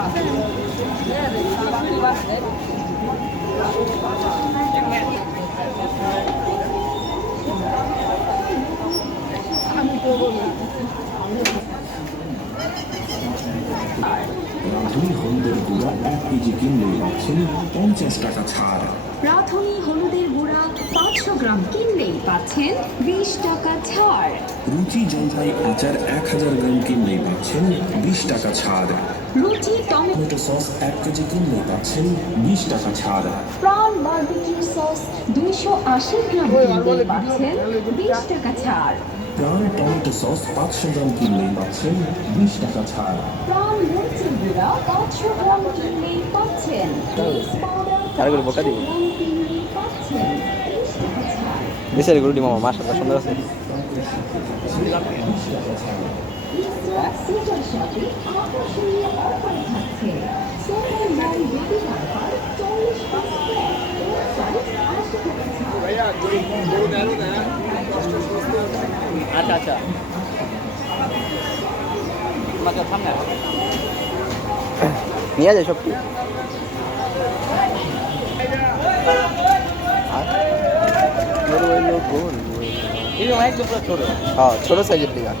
রাঁধুনি হলুদের গুঁড়া 1 কেজি কিনলেই পাচ্ছেন 50 টাকা ছাড়। রাঁধুনি হলুদের গুঁড়া 500 গ্রাম কিনলেই পাচ্ছেন 20 টাকা ছাড়। রুচি জলপাই আচার 1000 গ্রাম কিনলেই পাচ্ছেন 20 টাকা ছাড়। রুচি টমেটো সস 1 কেজি কিনলেই পাচ্ছেন 20 টাকা ছাড়। প্রাণ বারবিকিউ সস 280 গ্রাম কিনলেই পাচ্ছেন 20 টাকা ছাড়। প্রাণ টমেটো সস 500 গ্রাম কিনলেই পাচ্ছেন 20 টাকা ছাড়। প্রাণ মরিচের গুঁড়া 500 গ্রাম কিনলেই পাচ্ছেন 20 পাউডার আরেকবার বোকা দিব। গ্রাম কিনলেই পাচ্ছেন 30 টাকা ছাড়। বেচারি গরুটি মামা মাশাআল্লাহ সুন্দর আছে। সিজার সাথে আকর্ষণীয় অফার থাকছে। 7 মল বেবি ডায়াপার 40 পাউন্ড এর প্রাইস 80 টাকা ছাড়। আচ্ছা আচ্ছা তোমাকে সামনে নিয়ে যায় সবটি ছোট সাইজের দিকে